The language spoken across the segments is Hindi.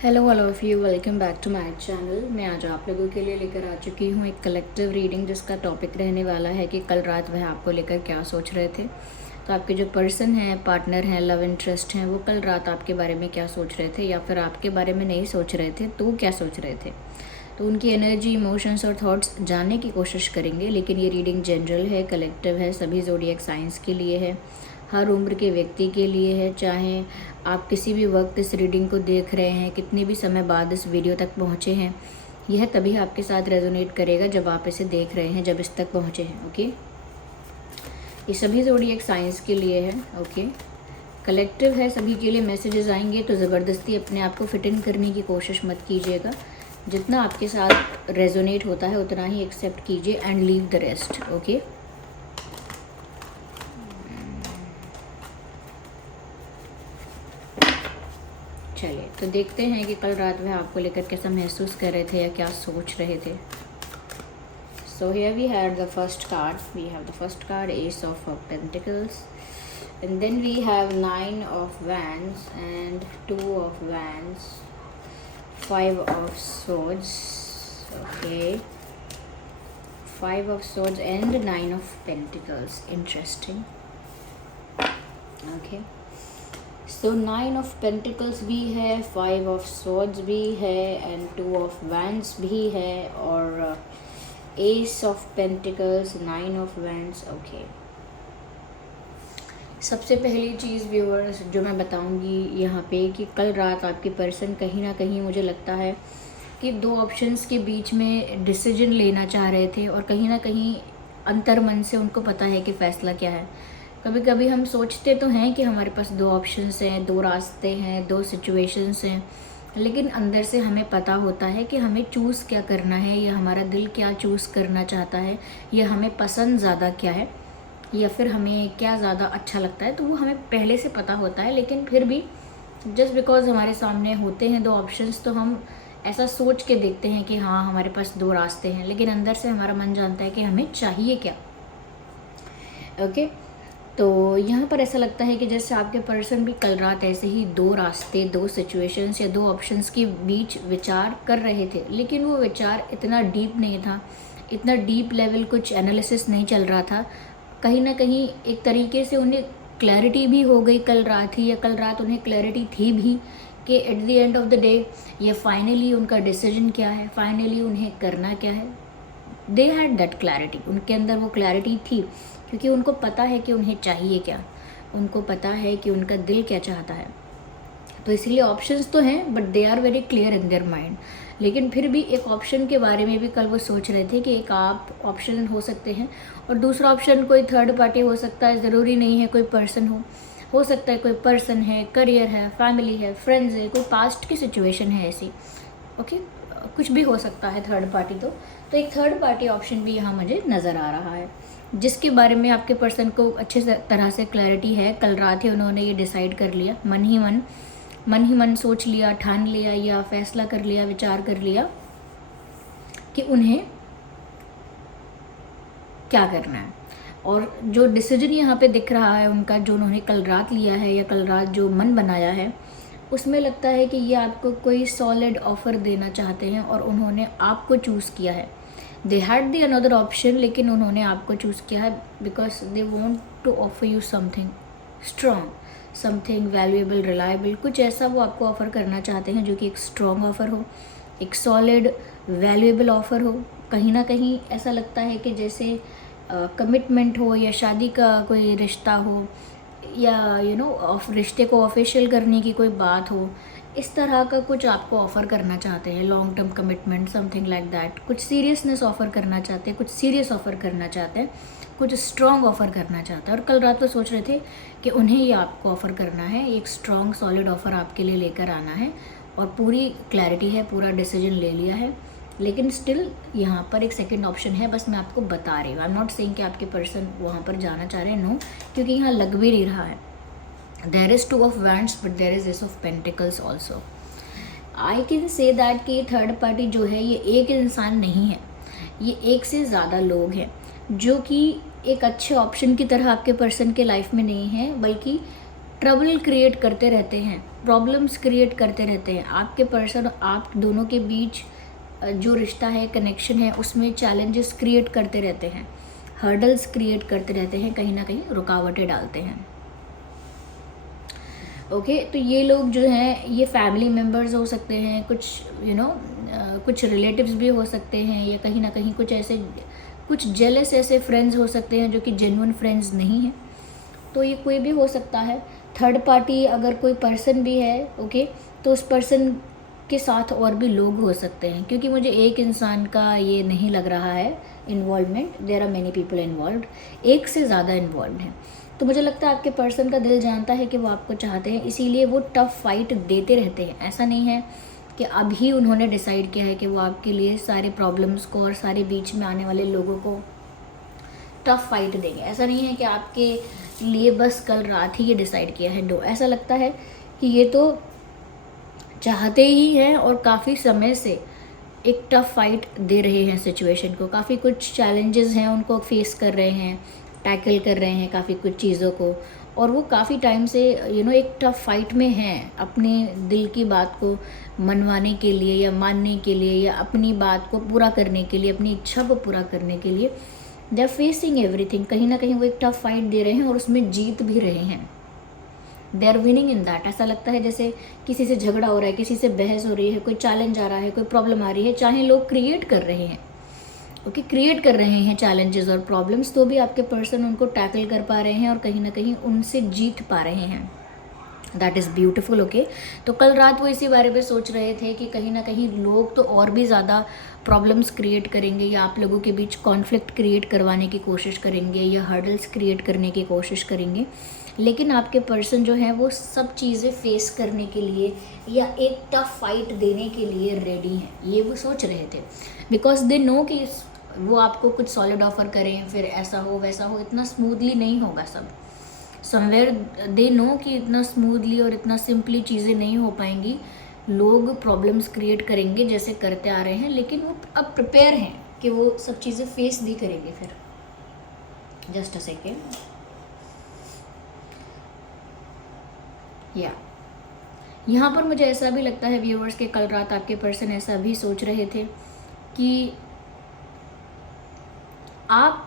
Hello all of you, welcome back to my channel. मैं आज आप लोगों के लिए लेकर आ चुकी हूँ एक कलेक्टिव रीडिंग, जिसका टॉपिक रहने वाला है कि कल रात वह आपको लेकर क्या सोच रहे थे। तो आपके जो पर्सन हैं, पार्टनर हैं, लव इंटरेस्ट हैं, वो कल रात आपके बारे में क्या सोच रहे थे, या फिर आपके बारे में नहीं सोच रहे थे तो क्या सोच रहे थे। तो उनकी एनर्जी, इमोशंस और थॉट्स जानने की कोशिश करेंगे। लेकिन ये रीडिंग जनरल है, कलेक्टिव है, सभी ज़ोडिएक साइंस के लिए है, हर उम्र के व्यक्ति के लिए है। चाहे आप किसी भी वक्त इस रीडिंग को देख रहे हैं, कितने भी समय बाद इस वीडियो तक पहुँचे हैं, यह तभी आपके साथ रेजोनेट करेगा जब आप इसे देख रहे हैं, जब इस तक पहुँचे हैं। ओके, ये सभी ज़ोडिएक साइंस के लिए है। ओके, कलेक्टिव है, सभी के लिए मैसेजेस आएंगे, तो ज़बरदस्ती अपने आप को फिट इन करने की कोशिश मत कीजिएगा। जितना आपके साथ रेजोनेट होता है उतना ही एक्सेप्ट कीजिए and leave the rest. Okay, चलिए तो देखते हैं कि कल रात वह आपको लेकर कैसा महसूस कर रहे थे या क्या सोच रहे थे। So here we had the first card, ace of pentacles, and then we have 9 of wands and 2 of wands, 5 of swords. Okay, 5 of swords and 9 of pentacles. Interesting. Okay, so 9 of pentacles भी है, 5 of swords भी है and 2 of wands भी है, और ace of pentacles, 9 of wands. Okay, सबसे पहली चीज़ व्यूअर्स जो मैं बताऊंगी यहाँ पे कि कल रात आपके पर्सन कहीं ना कहीं, मुझे लगता है कि दो ऑप्शंस के बीच में डिसीजन लेना चाह रहे थे, और कहीं ना कहीं अंतर मन से उनको पता है कि फ़ैसला क्या है। कभी कभी हम सोचते तो हैं कि हमारे पास दो ऑप्शंस हैं, दो रास्ते हैं, दो सिचुएशंस हैं, लेकिन अंदर से हमें पता होता है कि हमें चूज़ क्या करना है, या हमारा दिल क्या चूज़ करना चाहता है, या हमें पसंद ज़्यादा क्या है, या फिर हमें क्या ज़्यादा अच्छा लगता है। तो वो हमें पहले से पता होता है, लेकिन फिर भी जस्ट बिकॉज हमारे सामने होते हैं दो ऑप्शंस, तो हम ऐसा सोच के देखते हैं कि हाँ हमारे पास दो रास्ते हैं, लेकिन अंदर से हमारा मन जानता है कि हमें चाहिए क्या। ओके, तो यहाँ पर ऐसा लगता है कि जैसे आपके पर्सन भी कल रात ऐसे ही दो रास्ते, दो सिचुएशंस या दो ऑप्शंस के बीच विचार कर रहे थे, लेकिन वो विचार इतना डीप नहीं था, इतना डीप लेवल कुछ एनालिसिस नहीं चल रहा था। कहीं ना कहीं एक तरीके से उन्हें क्लैरिटी भी हो गई कल रात ही, या कल रात उन्हें क्लैरिटी थी भी कि at the end of the day ये फाइनली उनका डिसीजन क्या है, फाइनली उन्हें करना क्या है। दे हैड दैट क्लैरिटी, उनके अंदर वो क्लैरिटी थी, क्योंकि उनको पता है कि उन्हें चाहिए क्या, उनको पता है कि उनका दिल क्या चाहता है। तो इसलिए ऑप्शंस तो हैं, but they are very clear in their mind. लेकिन फिर भी एक ऑप्शन के बारे में भी कल वो सोच रहे थे कि एक आप ऑप्शन हो सकते हैं, और दूसरा ऑप्शन कोई थर्ड पार्टी हो सकता है, ज़रूरी नहीं है कोई पर्सन हो सकता है कोई पर्सन है, करियर है, फैमिली है, फ्रेंड्स है, कोई पास्ट की सिचुएशन है ऐसी। ओके, कुछ भी हो सकता है थर्ड पार्टी। तो एक थर्ड पार्टी ऑप्शन भी यहाँ मुझे नज़र आ रहा है, जिसके बारे में आपके पर्सन को अच्छे तरह से क्लैरिटी है। कल रात ही उन्होंने ये डिसाइड कर लिया, मन ही मन सोच लिया, ठान लिया, या फैसला कर लिया, विचार कर लिया कि उन्हें क्या करना है। और जो डिसीजन यहाँ पे दिख रहा है उनका, जो उन्होंने कल रात लिया है या कल रात जो मन बनाया है, उसमें लगता है कि ये आपको कोई सॉलिड ऑफर देना चाहते हैं, और उन्होंने आपको चूज़ किया है। They had the another option, लेकिन उन्होंने आपको चूज़ किया है because they want to offer you something strong, something valuable, reliable. कुछ ऐसा वो आपको ऑफ़र करना चाहते हैं जो कि एक स्ट्रॉन्ग ऑफ़र हो, एक सॉलिड वैल्यूएबल ऑफ़र हो। कहीं ना कहीं ऐसा लगता है कि जैसे कमिटमेंट हो, या शादी का कोई रिश्ता हो, या रिश्ते को ऑफिशियल करने की कोई बात हो, इस तरह का कुछ आपको ऑफ़र करना चाहते हैं। Long term commitment, something like that. कुछ सीरियसनेस ऑफ़र करना चाहते हैं, कुछ सीरियस ऑफ़र करना चाहते हैं, कुछ स्ट्रॉन्ग ऑफ़र करना चाहते हैं। और कल रात को सोच रहे थे कि उन्हें ये आपको ऑफ़र करना है, एक स्ट्रॉन्ग सॉलिड ऑफ़र आपके लिए लेकर आना है, और पूरी क्लैरिटी है, पूरा डिसीजन ले लिया है। लेकिन स्टिल यहाँ पर एक सेकंड ऑप्शन है, बस मैं आपको बता रही हूँ। आई एम नॉट सेइंग कि आपके पर्सन वहाँ पर जाना चाह रहे हैं, नो, क्योंकि यहाँ लग भी नहीं रहा है। There is 2 of wands but there is ace of pentacles also. I can say that कि थर्ड पार्टी जो है ये एक इंसान नहीं है, ये एक से ज़्यादा लोग हैं जो कि एक अच्छे ऑप्शन की तरह आपके पर्सन के लाइफ में नहीं है, बल्कि ट्रबल क्रिएट करते रहते हैं। प्रॉब्लम्स क्रिएट करते रहते हैं। आपके पर्सन आप दोनों के बीच जो रिश्ता है, कनेक्शन है, उसमें चैलेंजेस क्रिएट करते रहते हैं, हर्डल्स क्रिएट करते रहते हैं, कहीं ना कहीं रुकावटें डालते हैं। ओके तो ये लोग जो हैं ये फैमिली मेम्बर्स हो सकते हैं, कुछ कुछ रिलेटिव्स भी हो सकते हैं, या कहीं ना कहीं कुछ ऐसे कुछ जेलस ऐसे फ्रेंड्स हो सकते हैं जो कि जेन्युइन फ्रेंड्स नहीं हैं। तो ये कोई भी हो सकता है। थर्ड पार्टी अगर कोई पर्सन भी है, ओके, तो उस पर्सन के साथ और भी लोग हो सकते हैं, क्योंकि मुझे एक इंसान का ये नहीं लग रहा है involvement. There are many people involve, एक से ज़्यादा इन्वॉल्व हैं। तो मुझे लगता है आपके पर्सन का दिल जानता है कि वो आपको चाहते हैं, इसीलिए वो टफ फाइट देते रहते हैं। ऐसा नहीं है कि अभी उन्होंने डिसाइड किया है कि वो आपके लिए सारे प्रॉब्लम्स को और सारे बीच में आने वाले लोगों को टफ फाइट देंगे। ऐसा नहीं है कि आपके लिए बस कल रात ही ये डिसाइड किया है। नो, ऐसा लगता है कि ये तो चाहते ही हैं और काफ़ी समय से एक टफ फाइट दे रहे हैं सिचुएशन को। काफ़ी कुछ चैलेंजेस हैं उनको फेस कर रहे हैं, टैकल कर रहे हैं काफ़ी कुछ चीज़ों को, और वो काफ़ी टाइम से एक टफ फाइट में हैं अपने दिल की बात को मनवाने के लिए या मानने के लिए, या अपनी बात को पूरा करने के लिए, अपनी इच्छा को पूरा करने के लिए। दे आर फेसिंग एवरीथिंग, कहीं ना कहीं वो एक टफ फाइट दे रहे हैं और उसमें जीत भी रहे हैं। They are winning in that. ऐसा लगता है जैसे किसी से झगड़ा हो रहा है, किसी से बहस हो रही है, कोई चैलेंज आ रहा है, कोई प्रॉब्लम आ रही है, चाहे लोग क्रिएट कर रहे हैं, ओके, क्रिएट कर रहे हैं चैलेंजेस और प्रॉब्लम्स, तो भी आपके पर्सन उनको टैकल कर पा रहे हैं और कहीं ना कहीं उनसे जीत पा रहे हैं। That is beautiful. ओके, तो कल रात वो इसी बारे में सोच रहे थे कि कहीं ना कहीं लोग तो और भी ज़्यादा प्रॉब्लम्स क्रिएट करेंगे, या आप लोगों के बीच कॉन्फ्लिक्ट क्रिएट करवाने की कोशिश करेंगे, या हर्डल्स क्रिएट करने की कोशिश करेंगे, लेकिन आपके पर्सन जो है वो सब चीज़ें फेस करने के लिए या एक टफ फाइट देने के लिए रेडी हैं। ये वो सोच रहे थे, बिकॉज दे नो कि वो आपको कुछ सॉलिड ऑफर करें, फिर ऐसा हो वैसा हो, इतना स्मूथली नहीं होगा सब। समवेयर दे नो कि इतना स्मूथली और इतना सिंपली चीज़ें नहीं हो पाएंगी। लोग प्रॉब्लम्स क्रिएट करेंगे जैसे करते आ रहे हैं, लेकिन वो अब प्रिपेयर हैं कि वो सब चीज़ें फेस भी करेंगे। फिर जस्ट अ सेकेंड, या यहाँ पर मुझे ऐसा भी लगता है व्यूअर्स के कल रात आपके पर्सन ऐसा भी सोच रहे थे कि आप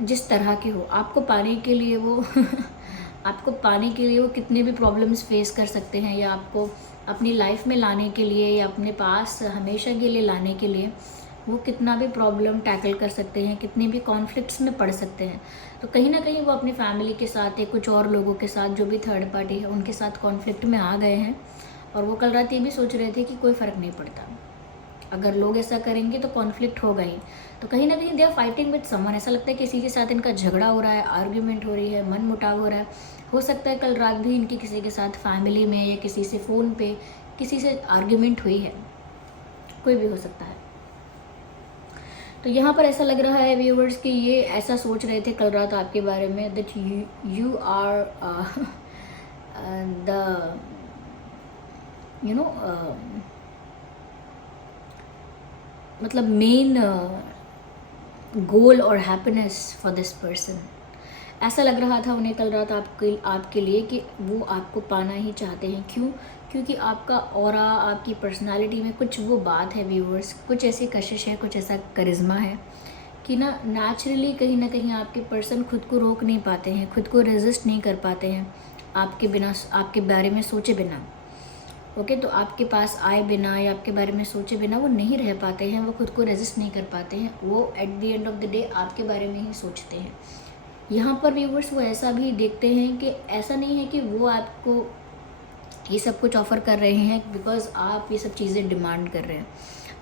जिस तरह के हो, आपको पाने के लिए वो आपको पाने के लिए वो कितने भी प्रॉब्लम्स फेस कर सकते हैं, या आपको अपनी लाइफ में लाने के लिए या अपने पास हमेशा के लिए लाने के लिए वो कितना भी प्रॉब्लम टैकल कर सकते हैं, कितने भी कॉन्फ्लिक्ट्स में पड़ सकते हैं। तो कहीं ना कहीं वो अपनी फैमिली के साथ या कुछ और लोगों के साथ जो भी थर्ड पार्टी है उनके साथ कॉन्फ्लिक्ट में आ गए हैं, और वो कल रात ये भी सोच रहे थे कि कोई फ़र्क नहीं पड़ता, अगर लोग ऐसा करेंगे तो कॉन्फ्लिक्ट होगा ही। तो कहीं ना कहीं they are fighting with someone. ऐसा लगता है किसी के साथ इनका झगड़ा हो रहा है, आर्ग्यूमेंट हो रही है, मन मुटाव हो रहा है। हो सकता है कल रात भी इनकी किसी के साथ फैमिली में या किसी से फ़ोन पे किसी से आर्ग्यूमेंट हुई है, कोई भी हो सकता है। तो यहाँ पर ऐसा लग रहा है व्यूवर्स कि ये ऐसा सोच रहे थे कल रात आपके बारे में, दैट यू आर द मतलब मेन गोल और हैप्पीनेस फॉर दिस पर्सन। ऐसा लग रहा था उन्हें कल रात आपके लिए कि वो आपको पाना ही चाहते हैं। क्यों? क्योंकि आपका ऑरा, आपकी पर्सनालिटी में कुछ वो बात है व्यूअर्स, कुछ ऐसी कशिश है, कुछ ऐसा करिश्मा है कि ना नेचुरली कहीं ना कहीं आपके पर्सन खुद को रोक नहीं पाते हैं, खुद को रेजिस्ट नहीं कर पाते हैं आपके बिना, आपके बारे में सोचे बिना। ओके, तो आपके पास आए बिना या आपके बारे में सोचे बिना वो नहीं रह पाते हैं, वो खुद को रेजिस्ट नहीं कर पाते हैं, वो at the end of the day आपके बारे में ही सोचते हैं। यहाँ पर व्यूवर्स वो ऐसा भी देखते हैं कि ऐसा नहीं है कि वो आपको ये सब कुछ ऑफ़र कर रहे हैं बिकॉज आप ये सब चीज़ें डिमांड कर रहे हैं।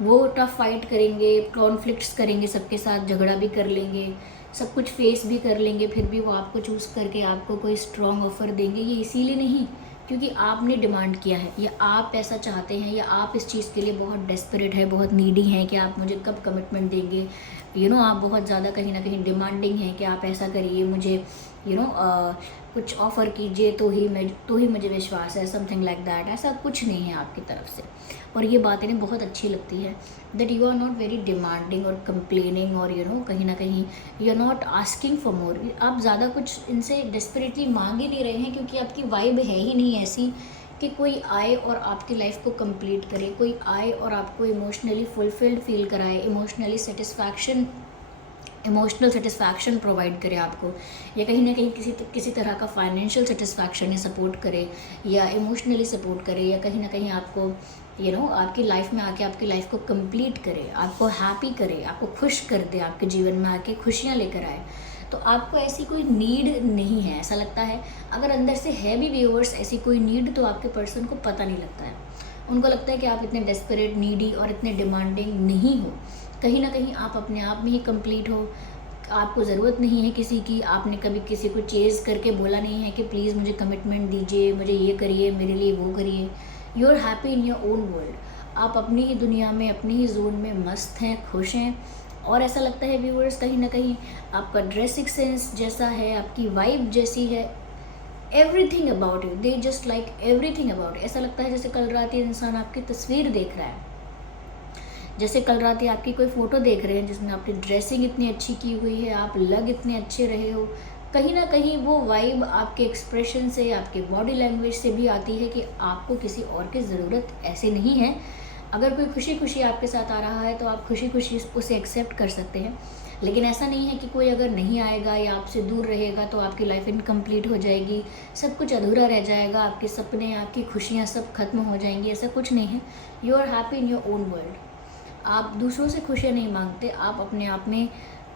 वो टफ फाइट करेंगे, कॉन्फ्लिक्ट्स करेंगे, सबके साथ झगड़ा भी कर लेंगे, सब कुछ फेस भी कर लेंगे, फिर भी वो आपको चूज़ करके आपको कोई स्ट्रॉन्ग ऑफ़र देंगे। ये इसीलिए नहीं क्योंकि आपने डिमांड किया है, या आप ऐसा चाहते हैं, या आप इस चीज़ के लिए बहुत डेस्परेट है, बहुत नीडी हैं कि आप मुझे कब कमिटमेंट देंगे। आप बहुत ज़्यादा कहीं ना कहीं डिमांडिंग हैं कि आप ऐसा करिए, मुझे कुछ ऑफ़र कीजिए तो ही मुझे विश्वास है, समथिंग लाइक दैट। ऐसा कुछ नहीं है आपकी तरफ से, और ये बात इन्हें बहुत अच्छी लगती है that you are not very demanding और कंप्लेनिंग, और कहीं ना कहीं you are not asking for more. आप ज़्यादा कुछ इनसे डेस्परेटली मांग ही नहीं रहे हैं, क्योंकि आपकी वाइब है ही नहीं ऐसी कि कोई आए और आपकी लाइफ को कंप्लीट करे, कोई आए और आपको इमोशनली फुलफिल्ड फील कराए, इमोशनल सेटिस्फैक्शन प्रोवाइड करे आपको, या कहीं ना कहीं किसी तरह का फाइनेंशियल सेटिस्फैक्शन या सपोर्ट करे, या इमोशनली सपोर्ट करे, या कहीं ना कहीं आपको आपकी लाइफ में आके आपकी लाइफ को कंप्लीट करे, आपको हैप्पी करे, आपको खुश कर दे, आपके जीवन में आके खुशियाँ लेकर आए, तो आपको ऐसी कोई नीड नहीं है, ऐसा लगता है। अगर अंदर से है भी व्यूअर्स ऐसी कोई नीड, तो आपके पर्सन को पता नहीं लगता है। उनको लगता है कि आप इतने डेस्परेट, नीडी और इतने डिमांडिंग नहीं हो। कहीं ना कहीं आप अपने आप में ही कंप्लीट हो, आपको ज़रूरत नहीं है किसी की, आपने कभी किसी को चेज़ करके बोला नहीं है कि प्लीज़ मुझे कमिटमेंट दीजिए, मुझे ये करिए, मेरे लिए वो करिए। You are happy in your own world, आप अपनी ही दुनिया में, अपनी ही जोन में मस्त हैं, खुश हैं। और ऐसा लगता है व्यूअर्स, कहीं ना कहीं आपका ड्रेसिंग सेंस जैसा है, आपकी वाइब जैसी है, everything about you, they just like everything about. ऐसा लगता है जैसे कल रात ये इंसान आपकी तस्वीर देख रहा है, जैसे कल रात ये आपकी कोई फ़ोटो देख रहे हैं जिसमें आपकी ड्रेसिंग इतनी अच्छी की हुई है, आप लग इतने अच्छे रहे हो। कहीं ना कहीं वो वाइब आपके एक्सप्रेशन से, आपके बॉडी लैंग्वेज से भी आती है कि आपको किसी और की ज़रूरत ऐसे नहीं है। अगर कोई खुशी खुशी आपके साथ आ रहा है तो आप खुशी खुशी उसे एक्सेप्ट कर सकते हैं, लेकिन ऐसा नहीं है कि कोई अगर नहीं आएगा या आपसे दूर रहेगा तो आपकी लाइफ इनकम्प्लीट हो जाएगी, सब कुछ अधूरा रह जाएगा, आपके सपने, आपकी खुशियाँ सब खत्म हो जाएंगी। ऐसा कुछ नहीं है। You are happy in your own world. आप दूसरों से खुशियाँ नहीं मांगते, आप अपने आप में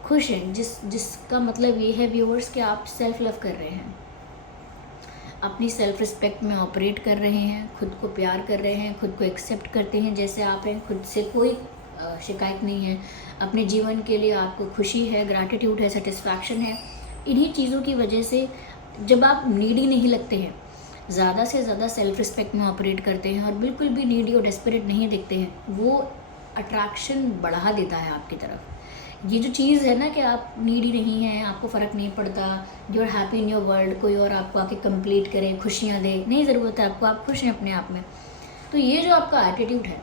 खुश हैं, जिसका मतलब ये है व्यूअर्स कि आप सेल्फ लव कर रहे हैं, अपनी सेल्फ रिस्पेक्ट में ऑपरेट कर रहे हैं, खुद को प्यार कर रहे हैं, खुद को एक्सेप्ट करते हैं जैसे आप हैं, खुद से कोई शिकायत नहीं है। अपने जीवन के लिए आपको खुशी है, ग्रैटिट्यूड है, सेटिस्फैक्शन है। इन्हीं चीज़ों की वजह से जब आप नीडी नहीं लगते हैं, ज़्यादा से ज़्यादा सेल्फ रिस्पेक्ट में ऑपरेट करते हैं और बिल्कुल भी नीडी और डेस्परेट नहीं दिखते हैं, वो अट्रैक्शन बढ़ा देता है आपकी तरफ। ये जो चीज़ है ना कि आप नीडी नहीं हैं, आपको फ़र्क नहीं पड़ता, you are happy in your world, कोई और आपको आके कंप्लीट करे, खुशियाँ दे, नहीं ज़रूरत है आपको, आप खुश हैं अपने आप में। तो ये जो आपका एटीट्यूड है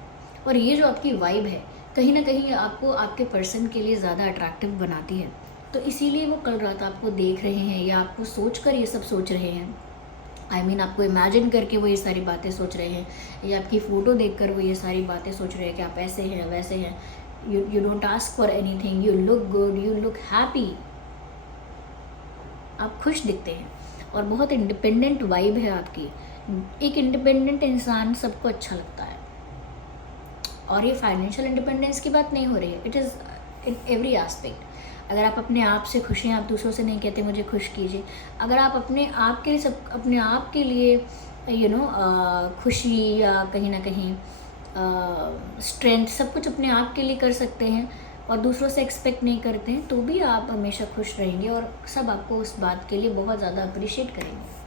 और ये जो आपकी वाइब है, कहीं ना कहीं आपको आपके पर्सन के लिए ज़्यादा अट्रैक्टिव बनाती है। तो इसीलिए वो कल रात आपको देख रहे हैं या आपको सोच कर ये सब सोच रहे हैं। आपको इमेजिन करके वो ये सारी बातें सोच रहे हैं, या आपकी फ़ोटो देखकर वो ये सारी बातें सोच रहे हैं कि आप ऐसे हैं, वैसे हैं। You don't ask for anything, you look good, you look happy, आप खुश दिखते हैं और बहुत इंडिपेंडेंट वाइब है आपकी। एक इंडिपेंडेंट इंसान सबको अच्छा लगता है, और ये फाइनेंशियल इंडिपेंडेंस की बात नहीं हो रही है, it is in every aspect. अगर आप अपने आप से खुश हैं, आप दूसरों से नहीं कहते मुझे खुश कीजिए। अगर आप अपने आप के लिए खुशी या कहीं ना कहीं स्ट्रेंथ, सब कुछ अपने आप के लिए कर सकते हैं और दूसरों से एक्सपेक्ट नहीं करते हैं, तो भी आप हमेशा खुश रहेंगे और सब आपको उस बात के लिए बहुत ज़्यादा अप्रिशिएट करेंगे।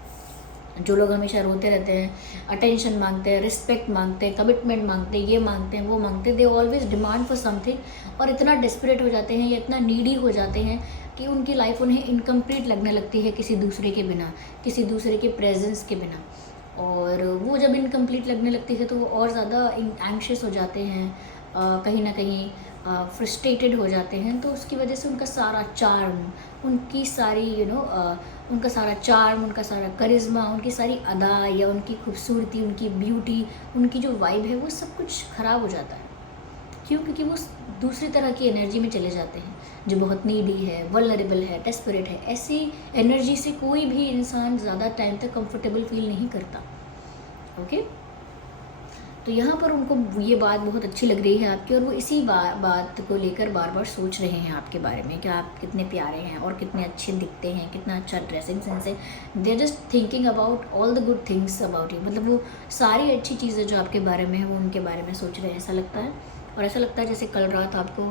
जो लोग हमेशा रोते रहते हैं, अटेंशन मांगते हैं, रिस्पेक्ट मांगते हैं, कमिटमेंट मांगते हैं, ये मांगते हैं, वो मांगते हैं, they always demand for something, और इतना डेस्परेट हो जाते हैं या इतना नीडी हो जाते हैं कि उनकी लाइफ उन्हें इनकम्प्लीट लगने लगती है किसी दूसरे के बिना, किसी दूसरे के प्रेजेंस के बिना। और वो जब इनकम्प्लीट लगने लगती है तो वो और ज़्यादा एंग्शियस हो जाते हैं, कहीं ना कहीं फ्रस्ट्रेटेड हो जाते हैं। तो उसकी वजह से उनका सारा चार्म, उनकी सारी उनका सारा चार्म, उनका सारा करिश्मा, उनकी सारी अदा या उनकी खूबसूरती, उनकी ब्यूटी, उनकी जो वाइब है, वो सब कुछ ख़राब हो जाता है। क्यों? क्योंकि वो दूसरी तरह की एनर्जी में चले जाते हैं जो बहुत नीडी है, वल्नरेबल है, डेस्परेट है। ऐसी एनर्जी से कोई भी इंसान ज़्यादा टाइम तक कंफर्टेबल फील नहीं करता। ओके, तो यहाँ पर उनको ये बात बहुत अच्छी लग रही है आपकी, और वो इसी बात को लेकर बार बार सोच रहे हैं आपके बारे में कि आप कितने प्यारे हैं और कितने अच्छे दिखते हैं, कितना अच्छा ड्रेसिंग सेंस है। They are just thinking about all the good things about you, मतलब वो सारी अच्छी चीज़ें जो आपके बारे में है वो उनके बारे में सोच रहे हैं, ऐसा लगता है। और ऐसा लगता है जैसे कल रात आपको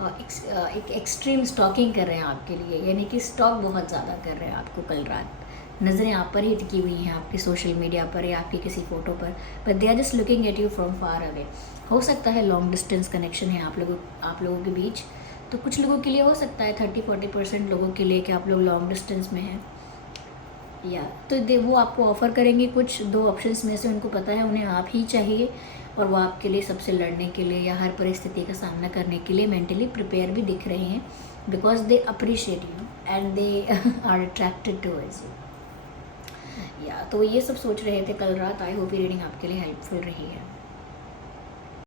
एक एक्सट्रीम स्टॉकिंग कर रहे हैं आपके लिए, यानी कि स्टॉक बहुत ज़्यादा कर रहे हैं आपको कल रात। नज़रें आप पर ही टिकी हुई हैं, आपकी सोशल मीडिया पर या आपकी किसी फ़ोटो पर, but they are just looking at you from far away. हो सकता है लॉन्ग डिस्टेंस कनेक्शन है आप लोगों के बीच, तो कुछ लोगों के लिए हो सकता है 30-40% लोगों के लिए कि आप लोग लॉन्ग डिस्टेंस में हैं, या तो वो आपको ऑफ़र करेंगे कुछ 2 ऑप्शंस में से। उनको पता है उन्हें आप ही चाहिए, और वो आपके लिए सबसे लड़ने के लिए या हर परिस्थिति का सामना करने के लिए मेंटली प्रिपेयर भी दिख रहे हैं, because they appreciate you and they are attracted towards you. या तो ये सब सोच रहे थे कल रात। आई होप ये रीडिंग आपके लिए हेल्पफुल रही है।